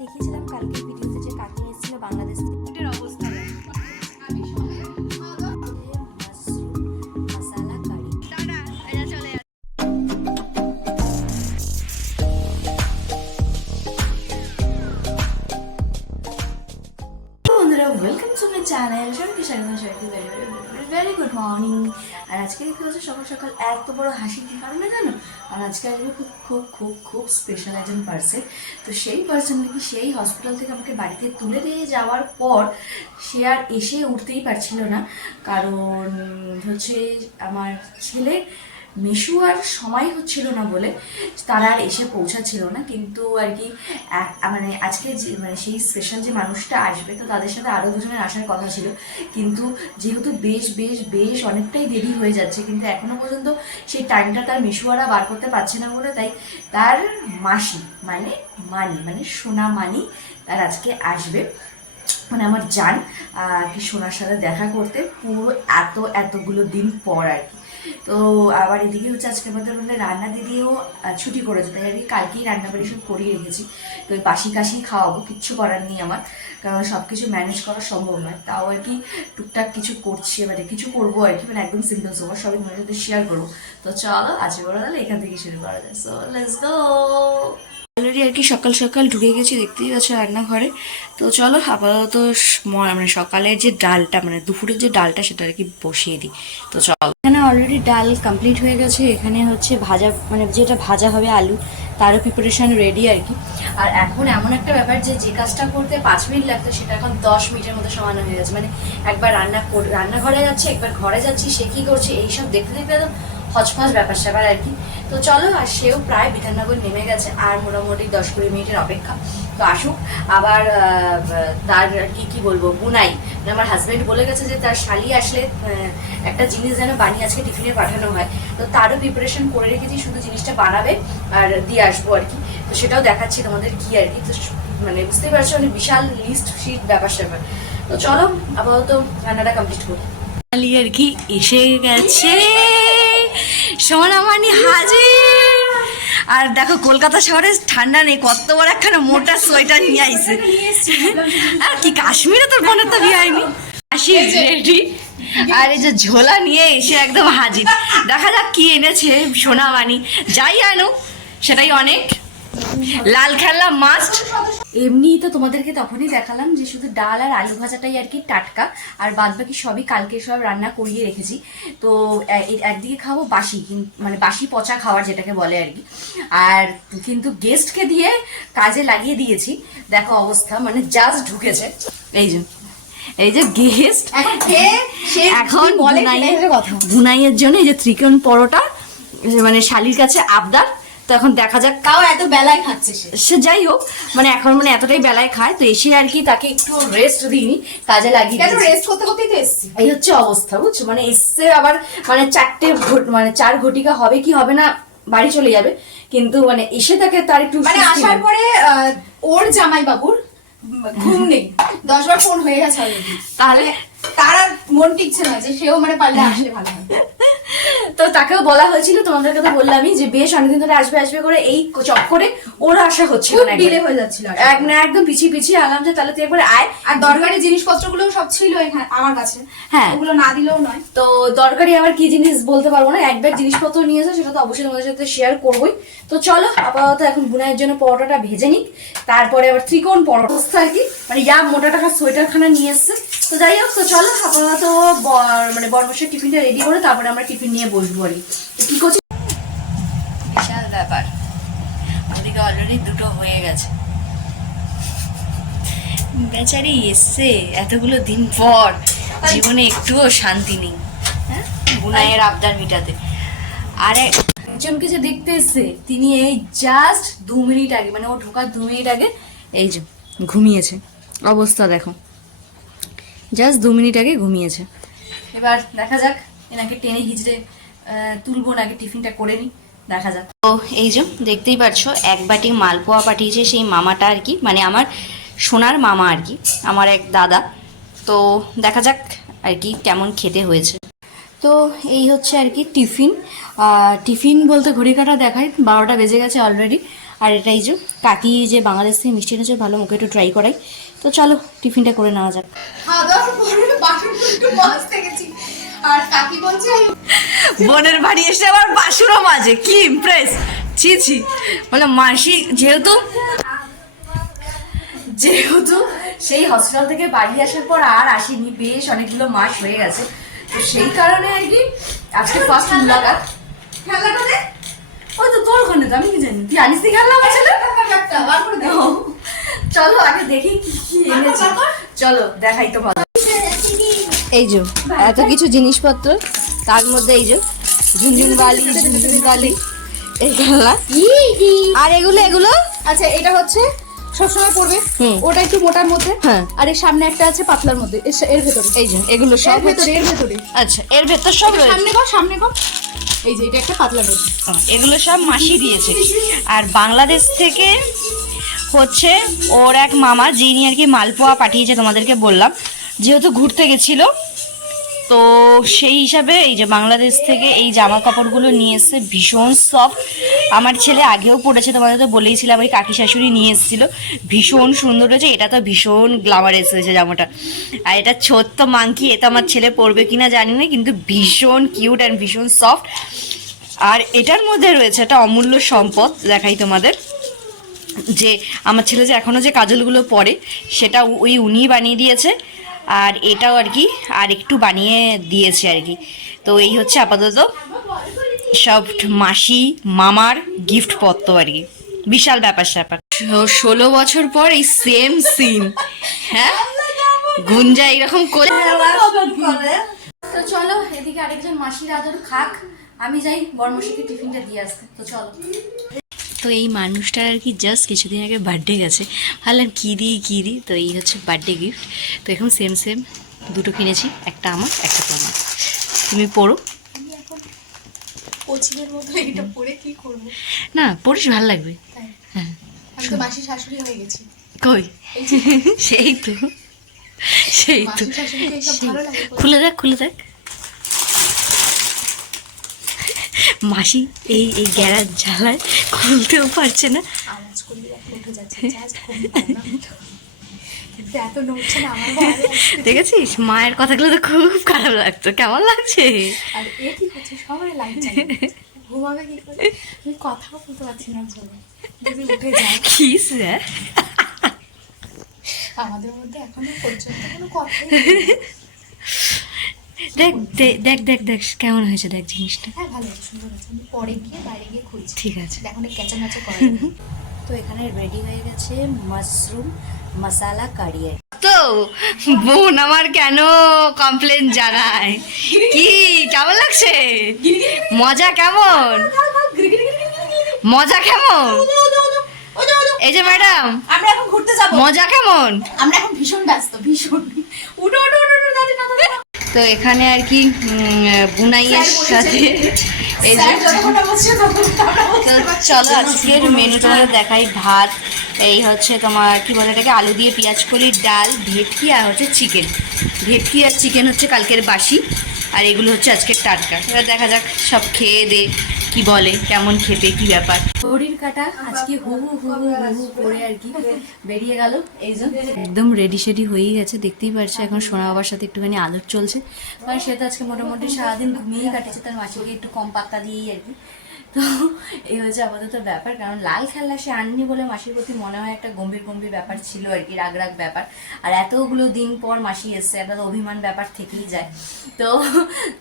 দেখিয়েছিলাম কালকে ভিডিওতে যে কাকি এসেছিল বাংলাদেশ থেকে অবস্থা মশালা কারি চলে বন্ধুরা ওয়েলকাম টু মাই চ্যানেল সবাইকে স্বাগত ভেরি গুড মর্নিং। আর আজকে দেখতে পাচ্ছি সকাল সকাল এত বড় হাসি কী কারণে জানো? আর আজকে আসবে খুব খুব খুব খুব স্পেশাল একজন পার্সন। তো সেই পার্সন নাকি সেই হসপিটাল থেকে আমাকে বাড়িতে তুলে দিয়ে যাওয়ার পর সে আর এসে উঠতেই পারছিল না, কারণ হচ্ছে আমার ছেলে মিশু আর সময় হচ্ছিল না বলে তারা আর এসে পৌঁছাচ্ছিল না। কিন্তু আর কি মানে আজকে যে মানে সেই স্পেশাল যে মানুষটা আসবে, তো তাদের সাথে আরও দুজনের আসার কথা ছিল, কিন্তু যেহেতু বেশ বেশ বেশ অনেকটাই দেরি হয়ে যাচ্ছে, কিন্তু এখনও পর্যন্ত সেই টাইমটা তার মিশুয়ারা বার করতে পারছে না বলে তাই তার মাসি মানে মানে সোনা মানি তার আজকে আসবে, মানে আমার জান কি সোনার সাথে দেখা করতে পুরো এতগুলো দিন পর আর কি। তো আবার এদিকে হচ্ছে আজকে আমাদের মানে রান্না দিদিও ছুটি করেছে, তাই আর কি কালকেই রান্নাবাড়ি সব করিয়ে রেখেছি। তো ওই বাসি কাশি খাওয়াবো, কিচ্ছু করার নেই আমার, কারণ সব কিছু ম্যানেজ করা সম্ভব নয়। তাও আর কি টুকটাক কিছু করছি, মানে কিছু করবো আর কি, মানে একদম সিম্পল সবার সবই তোমার সাথে শেয়ার করবো। তো চলো আজকে বড় তাহলে এখান থেকে শুরু করা যায়। So let's go. অলরেডি আর কি সকাল সকাল ঢুকে গেছি, দেখতেই পাচ্ছ রান্নাঘরে। তো চলো আপাতত মানে সকালের যে ডালটা মানে দুপুরের যে ডালটা সেটা আর কি বসিয়ে দিই। তো চলো, এখানে অলরেডি ডাল কমপ্লিট হয়ে গেছে। এখানে হচ্ছে ভাজা মানে যেটা ভাজা হবে আলু, তারও প্রিপারেশান রেডি আর কি। আর এখন এমন একটা ব্যাপার যে যে কাজটা করতে 5 মিনিট লাগতো সেটা এখন 10 মিনিটের মধ্যে সমানো হয়ে গেছে। মানে একবার রান্নাঘরে যাচ্ছে, একবার ঘরে যাচ্ছি, সে কী করছে এইসব দেখতে দেখতে একদম হচপচ ব্যাপার স্যাপার আর কি। তো চলো, আর সেও প্রায় বিধাননগর নেমে গেছে, আর মোটামুটি 10-20 মিনিটের অপেক্ষা। তো আসুক। আবার তার কি বলবো বুনাই, আমার হাজব্যান্ড বলে গেছে যে তার শালি আসলে একটা জিনিস যেন বানিয়ে আজকে টিফিনে পাঠানো হয়। তো তারও প্রিপারেশন করে রেখেছি, শুধু জিনিসটা বানাবে আর দিয়ে আসবো আর কি। তো সেটাও দেখাচ্ছি তোমাদের কি আর কি। তো মানে বুঝতেই পারছো মানে বিশাল লিস্ট শিট ব্যাপার স্যাপার। তো চলো আপাতত রান্নাটা কমপ্লিট করি। আর কি এসে গেছে সোনামানি হাজির। আর দেখো কলকাতা শহরে ঠান্ডা নেই, কত বড় একখানা মোটা সোয়েটার নিয়ে আইছে। আর কি কাশ্মীরে তোর বোনের তো বিয়ে হয়নি, আসি রেডি। আর এই যে ঝোলা নিয়ে এসে একদম হাজির। দেখা যাক কি এনেছে সোনামানি, যাই আনো সেটাই অনেক। লাল খেলনা মাস্ট। এমনি তো তোমাদেরকে তখনই দেখালাম যে শুধু ডাল আর আলু ভাজাটাই আর কি টাটকা, আর বাদ বাকি সবই কালকে সব রান্না করিয়ে রেখেছি। তো একদিকে খাবো বাসি, মানে বাসি পচা খাওয়ার যেটাকে বলে আর কি। আর কিন্তু গেস্টকে দিয়ে কাজে লাগিয়ে দিয়েছি, দেখো অবস্থা, মানে জাস্ট ঢুকেছে এই যে গেস্ট এখন ভুনাইয়ের জন্য এই যে ত্রিকোণ পরোটা, মানে শালির কাছে আবদার। তো এখন দেখা যাক, তাও এত বেলায় খাচ্ছে সে যাই হোক, মানে এখন মানে এতটাই বেলায় খায়, তো এসে আর কি তাকে একটু রেস্ট দিইনি, কাজে লাগিয়ে রেস্ট করতে করতেই তো এসছি। এই হচ্ছে অবস্থা, বুঝছো? মানে এসছে আবার মানে 4 ঘটিকা হবে কি হবে না বাড়ি চলে যাবে, কিন্তু মানে এসে তাকে তার একটু মানে আসার পরে ওর জামাই বাবুর ঘুম নেই, 10 বার ফোন হয়ে গেছে অলরেডি। তাহলে তার আর মন টিকছে না যে সেও মানে পারলে আসলে ভালো হয়। তো তাকেও বলা হয়েছিল, তোমাদেরকে তো বললামই যে বেশ অনেকদিন ধরে আসবে করে, এই চক্করে ওরা আসা হচ্ছিল না, ডিলে হয়ে যাচ্ছিল একদম পিছিয়ে আলাম যে তাহলে তুই একবার আয়। আর দরকারি জিনিসপত্রগুলো সব ছিল এখানে আমার কাছে, হ্যাঁ ওগুলো না দিলেও নয়। তো দরকারি আবার কি জিনিস বলতে পারবো না, এক ব্যাগ জিনিসপত্র নিয়েছে, সেটা তো অবশ্যই তোমাদের সাথে শেয়ার করবোই। তো চলো আপাতত এখন বুনাইয়ের জন্য পরোটাটা ভেজে নিক, তারপরে আবার ত্রিকোণ পরোটা আর কি, মানে মোটা টাকা সোয়েটারখানা নিয়ে এসছে। তো যাই হোক, তো চলো আপাতত মানে বরমশের টিফিনটা রেডি করে তারপরে আমরা টিফিন নিয়ে বসবো আর কি করছি। বিশাল ব্যাপার, ওদিকে অলরেডি 2টো হয়ে গেছে। বেচারি এসছে এতগুলো দিন পর, জীবনে একটুও শান্তি নেই, হ্যাঁ বুনাইয়ের আবদার মিটাতে। আর একজনকে যে দেখতে এসছে তিনি এই জাস্ট 2 মিনিট আগে, মানে ও ঢোকার 2 মিনিট আগে এই যে ঘুমিয়েছে, অবস্থা দেখো, জাস্ট 2 মিনিট আগে ঘুমিয়েছে। এবার দেখা যাক এনাকে টেনে হিজড়ে তুলবো নাকি টিফিনটা করে নিই, দেখা যাক। তো এই যে দেখতেই পাচ্ছ 1 বাটি মালপোয়া পাঠিয়েছে সেই মামাটা আর কি, মানে আমার সোনার মামা আর কি, আমার এক দাদা। তো দেখা যাক আর কি কেমন খেতে হয়েছে। তো এই হচ্ছে আর কি টিফিন বলতে ঘড়ি কাটা দেখায় 12টা বেজে গেছে অলরেডি। আর এটা এই যে কাকি যে বাংলাদেশ থেকে মিষ্টি এনেছে, ভালো মুখে একটু ট্রাই করাই। তো চলো টিফিনটা করে নেওয়া যাক। খাওয়া দাওয়ার পরে বাসন একটু মাজতে গেছি, আর কাকি বলছে বোনের বাড়ি এসে আবার বাসুরও মাঝে, কি ইমপ্রেস। ছি ছি, মানে মাসি যেহেতু সেই হসপিটাল থেকে বাড়ি আসার পর আর আসেনি, বেশ অনেকগুলো মাস হয়ে গেছে। তো সেই কারণে আর কি আজকে ফার্স্ট লাগা। খেলাটা দে, ওই তো তোর ওখানে, তো আমি কি জানি তুই আনিস দি খেলনা আমার ছেলে। বার করে দাও। চলো আগে দেখি কি কি এনেছে, চলো দেখাই তো ভালো। এই যে এত কিছু জিনিসপত্র, তার মধ্যে এই যে ঝুনঝুন বালি, এই খেলনা। আর এগুলো আচ্ছা, এটা হচ্ছে সবসময় পড়বে, ওটা একটু মোটার মধ্যে, হ্যাঁ। আর এর সামনে একটা আছে পাতলার মধ্যে, এর ভেতরে। এই যে এগুলো সব এর ভেতরে। আচ্ছা, এর ভেতর সব রয়েছে। সামনে কম। এই যে এটা একটা পাতলার মধ্যে, এগুলো সব মাসি দিয়েছে। আর বাংলাদেশ থেকে হচ্ছে ওর এক মামা, যিনি আর কি মালপোয়া পাঠিয়েছে, তোমাদেরকে বললাম যেহেতু ঘুরতে গেছিল, তো সেই হিসাবে এই যে বাংলাদেশ থেকে এই জামা কাপড়গুলো নিয়ে এসছে, ভীষণ সফট। আমার ছেলে আগেও পড়েছে, তোমাদের তো বলেইছিলাম, ওই কাকি শাশুড়ি নিয়ে এসেছিলো, ভীষণ সুন্দর হয়েছে। এটা তো ভীষণ গ্ল্যামারাস হয়েছে জামাটা। আর এটা ছোট্ট মাংকি, এটা আমার ছেলে পরবে কিনা জানি না, কিন্তু ভীষণ কিউট অ্যান্ড ভীষণ সফট। আর এটার মধ্যে রয়েছে একটা অমূল্য সম্পদ, দেখাই তোমাদের, যে আমার ছেলে যে এখনও যে কাজলগুলো পরে সেটা উনিই বানিয়ে দিয়েছে। আর এটাও আর কি আর একটু বানিয়ে দিয়েছে আর কি। তো এই হচ্ছে আপাতত সব মাসি মামার গিফট পত্র আর কি, বিশাল ব্যাপার স্যাপার। 16 বছর পর এই সেম সিন, হ্যাঁ গুঞ্জা এরকম করে। তো চলো এদিকে আরেকজন মাসির আদর খাক, আমি যাই বর্মশীকে টিফিনটা দিয়ে আসতে। তো চলো। তো এই মানুষটার আর কি জাস্ট কিছুদিন আগে বার্থডে গেছে, ভাবলাম কী দিই। তো এই হচ্ছে বার্থডে গিফট। তো এখন সেম দুটো কিনেছি, একটা আমার একটা তোমার। তুমি পড়ো। কোচিংয়ের মধ্যে এটা পরে কি করব? না পড়িস, ভালো লাগবে। হ্যাঁ, আমি তো মাসি শাশুড়ি হয়ে গেছি। কই সেই তো মাসি শাশুড়িকে এসব ভালো লাগে। খুলে দেখ মাসি এই গ্যারাজ জ্বালায় খুলতেও পারছে না, আওয়াজ করলে উঠে যাচ্ছে, জাস্ট খুব ভালো। কিন্তু এত নড়ছে না আমার ভালো। দেখেছিস মায়ের কথাগুলো তো খুব খারাপ লাগতো, কেমন লাগছে? আর এ কি করছে, সবাই লাইট জ্বালিয়ে ঘুমাবে কি করে? আমি কথাও বলতে পারছি না, চলে যদি উঠে যায়। কি স্যার, আমাদের মধ্যে এখনো পর্যন্ত কোনো কথাই দেখ কেমন হয়েছে, দেখ জিনিসটা। হ্যাঁ ভালো আছে, সুন্দর আছে। আমি পরে গিয়ে বাইরে গিয়ে খুঁজছি। ঠিক আছে, এখন ক্যাচাম্যাচা করে। তো এখানে রেডি হয়ে গেছে মাশরুম মশালা কারি। তো বোন আমার কেন কমপ্লেন জানায়, কি কেমন লাগছে? মজা কেমন? এই যে ম্যাডাম, আমরা এখন ঘুরতে যাব। মজা কেমন? আমরা এখন ভীষণ ব্যস্ত, ভীষণ। উঠো দাদি না। তো এখানে আর কি বুনাইয়ের সাথে এই যে চলো আজকের মেনু তোমাদের দেখাই। ভাত, এই হচ্ছে তোমার কি বলে এটাকে, আলু দিয়ে পেঁয়াজ কলির ডাল, ভেটকি, আর হচ্ছে চিকেন। ভেটকি আর চিকেন হচ্ছে কালকের বাসি, আর এগুলো হচ্ছে আজকের টাটকা। এবার দেখা যাক সব খেয়ে দে কি বলে, কেমন খেতে, কি ব্যাপার। ঘড়ির কাটা আজকে হু করে আর কি বেরিয়ে গেল। এই জন্য একদম রেডি শেডি হয়েই গেছে, দেখতেই পারছো। এখন সোনা বাবার সাথে একটুখানি আদর চলছে, কারণ সে তো আজকে মোটামুটি সারাদিন ঘুমিয়েই কাটেছে, তার মাসিকে একটু কম পাত্তা দিয়েই আর কি। তো এই হচ্ছে আপাতত ব্যাপার, কারণ লাল খেলনা সে আননি বলে মাসির প্রতি মনে হয় একটা গম্ভীর ব্যাপার ছিল আর কি, রাগ ব্যাপার। আর এতগুলো দিন পর মাসি এসছে, একটা তো অভিমান ব্যাপার থেকেই যায়। তো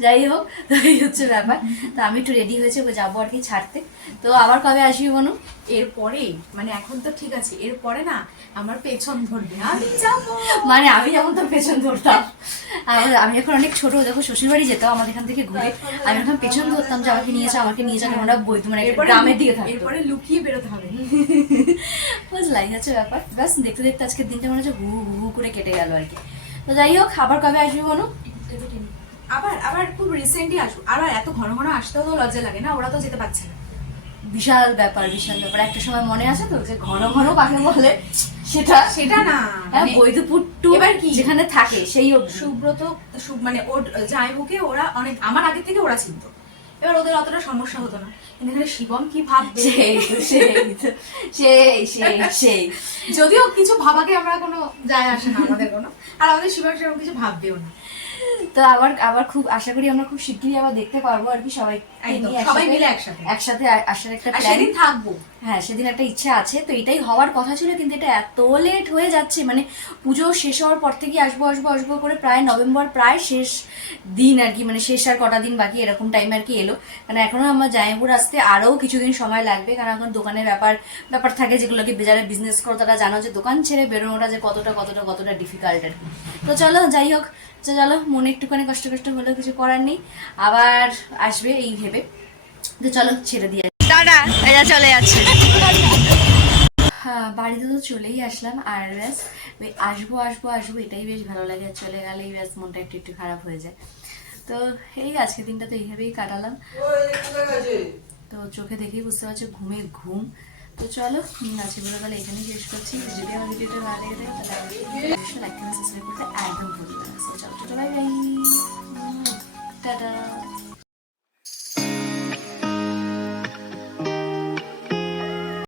যাই হোক, তো এই হচ্ছে ব্যাপার। তো আমি একটু রেডি হয়েছে, যাবো আর কি ছাড়তে। তো আবার কবে আসবি বনু? এরপরে মানে এখন তো ঠিক আছে, এরপরে না আমার পেছন ধরবে, আমি যাবো। মানে আমি যেমন তোর পেছন ধরতাম, আমি এখন অনেক ছোট, যখন শ্বশুর বাড়ি যেতাম আমাদের এখান থেকে ঘুরে, আমি এখন পেছন ধরতাম যে আমাকে নিয়ে যাও, আমরা বই মানে গ্রামের দিকে থাকতো। এরপরে লুকিয়ে বেরোতে হবে, বুঝলাই হচ্ছে ব্যাপার। ব্যাস দেখতে দেখতে আজকের দিনটা মনে হচ্ছে হু করে কেটে গেল আর কি। তো যাই হোক, আবার কবে আসবি বনু? আবার খুব রিসেন্টলি আসবো। আর এত ঘন আসতেও তো লজ্জা লাগে না, ওরা তো যেতে পারছে না। বিশাল ব্যাপার। একটা সময় মনে আছে তো যে ঘন কাকে বলে, সেটা না, বৈদ্যপুর টু এবার কি যেখানে থাকে সেই সুব্রত, মানে ওর জামাইবুকে ওরা অনেক আমার আগে থেকে ওরা চিনতো, এবার ওদের অতটা সমস্যা হতো না, কিন্তু এখানে শিবম কি ভাববে, সেই যদিও কিছু ভাবাকে আমরা কোনো যায় আসে না আমাদের কোনো, আর আমাদের শিবম সেরকম কিছু ভাববেও না। তো আবার খুব আশা করি আমরা খুব শিগগিরই আবার দেখতে পারবো আর কি, সবাই মিলে একসাথে আসার একটা সেদিন থাকবো। হ্যাঁ, সেদিন একটা ইচ্ছা আছে, তো এটাই হওয়ার কথা ছিল, কিন্তু এটা এত লেট হয়ে যাচ্ছে, মানে পুজো শেষ হওয়ার পর থেকে আসবো করে প্রায় নভেম্বর প্রায় শেষ দিন আর কি, মানে শেষ আর কটা দিন বাকি এরকম টাইম আর কি এলো। মানে এখনো আমার জামাইবাবুর আসতে আরও কিছুদিন সময় লাগবে, কারণ এখন দোকানের ব্যাপার থাকে, যেগুলোকে যারা বিজনেস করো তারা জানো যে দোকান ছেড়ে বেরোনোটা যে কতটা ডিফিকাল্ট আর কি। তো চলো যাই হোক, চলো মনে একটুখানি কষ্ট হলেও কিছু করার নেই, আবার আসবে এই ভেবে। তো চলো ছেড়ে দিয়ে দাদা এরা চলে যাচ্ছে। হ্যাঁ, বাড়িতে তো চলেই আসলাম, আর ব্যাস আসবো এটাই বেশ ভালো লাগে, আর চলে গেলেই ব্যাস মনটা একটু খারাপ হয়ে যায়। তো এই আজকে দিনটা তো এইভাবেই কাটালাম, তো চোখে দেখেই বুঝতে পারছো ঘুমের ঘুম। তো চলো আজকে বলে তাহলে এখানেই শেষ করছি। যদি আমার ভিডিওটা ভালো লেগে থাকে তাহলে অবশ্যই লাইক করতে সাবস্ক্রাইব করতে একদম ভুলবে না। চলো বাই বাই, টাটা।